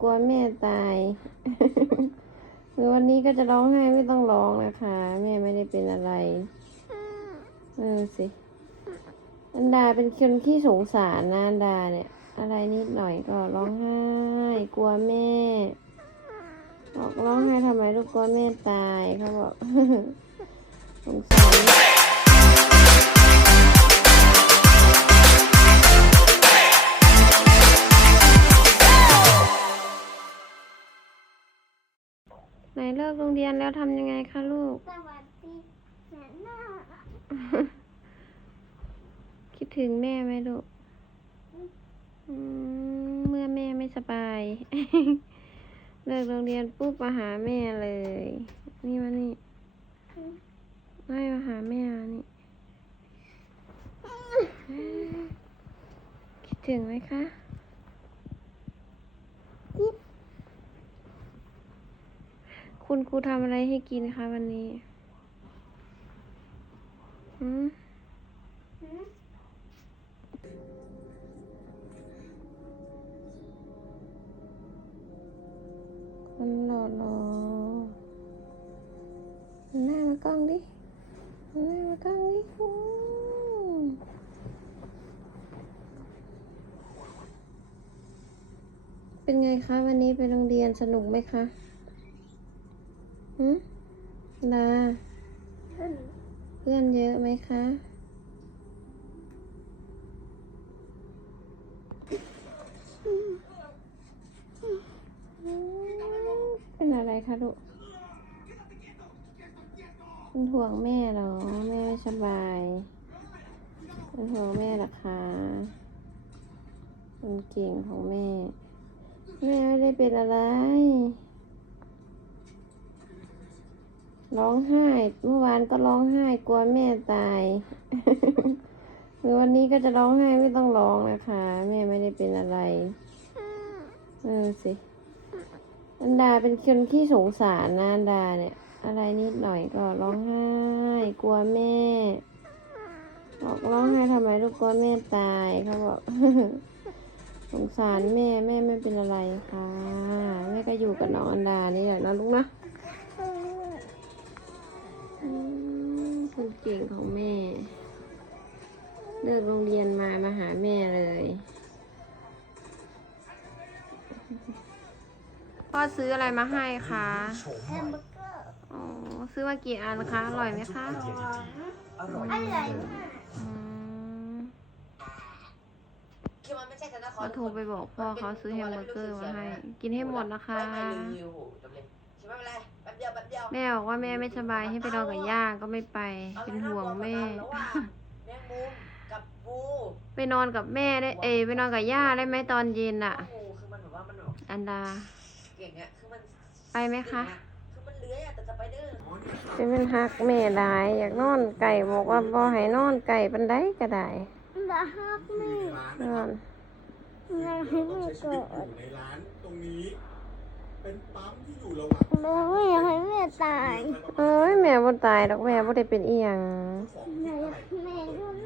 กลัวแม่ตายหรือวันนี้ก็จะร้องไห้ไม่ต้องร้องนะคะ แม่ไม่ได้เป็นอะไร เออสิ อันดาเป็นคนขี้สงสารนะอันดาเนี่ย อะไรนิดหน่อยก็ร้องไห้ กลัวแม่บอกร้องไห้ทำไมลูกกลัวแม่ตายเขาบอกสงสาร ไหนเลิกโรงเรียนแล้วทำยังไงคะลูก สวัสดีแม่หน้าคิดถึงแม่ไหมลูกอืมเมื่อแม่ไม่สบาย เลิกโรงเรียนปุ๊บมาหาแม่เลย นี่มานี่ไม่มาหาแม่มานี่ คิดถึงไหมคะ คุณครูทำอะไรให้กินคะวันนี้อืมคนหล่อหล่อหน้ามากล้องดิหน้ามากล้องดิเป็นไงคะวันนี้ไปโรงเรียนสนุกไหมคะ หืมดาเพื่อนเยอะไหมคะ เป็นอะไรคะลูกเป็นห่วงแม่หรอ แม่ไม่สบายเป็นห่วงแม่หรอคะคนเก่งของแม่ แม่ไม่ได้เป็นอะไร ร้องไห้ เมื่อวานก็ร้องไห้กลัวแม่ตายหรือวันนี้ก็จะร้องไห้ไม่ต้องร้องนะคะ แม่ไม่ได้เป็นอะไรเออสิอันดาเป็นคนที่สงสารนะอันดาเนี่ย อะไรนิดหน่อยก็ร้องไห้ กลัวแม่บอกร้องไห้ทำไมลูกกลัวแม่ตายเขาบอกสงสารแม่แม่ไม่เป็นอะไรค่ะแม่ก็อยู่กับน้องอันดานี่แหละนะลูกนะ คนเก่งของแม่ เลิกโรงเรียนมามาหาแม่เลย พ่อซื้ออะไรมาให้คะแฮมเบอร์เกอร์อ๋อซื้อมากี่อันคะ อร่อยไหมคะ อร่อยอร่อยมากอืมคือมันไม่ใช่ธนาคารเขาโทรไปบอกพ่อเขาซื้อแฮมเบอร์เกอร์มาให้ กินให้หมดนะคะ ไม่ไม่รีวิวจบเลยใช่ ไหมไม่เป็นไรแป๊บเดียวแป๊บเดียวแม่บอกว่าแม่ไม่สบายให้ไปนอนกับย่าก็ไม่ไป เป็นห่วงแม่ ระหว่างแมงมุมกับงูไปนอนกับแม่ได้ เอยไปนอนกับย่าได้ไหมตอนเย็นอะงูคือมันแบบว่ามันแบบอันดา อย่างเงี้ยคือมันไปไหมคะ คือมันเลื้อยอะแต่จะไปดื้อ จะเป็นฮักแม่ได้อยากนอนไก่บอกว่าบ่ให้นอนไก่ปันไดก็ได้ดาฮักแม่นอนแม่ให้แม่ก่อนในร้านตรงนี้ เป็นปั๊มที่อยู่ระหว่างแม่ไม่อยากให้แม่ตาย เอ้ยแม่บ่ตายดอกแม่บ่ได้เป็นอีหยังของแม่ที่อยากแม่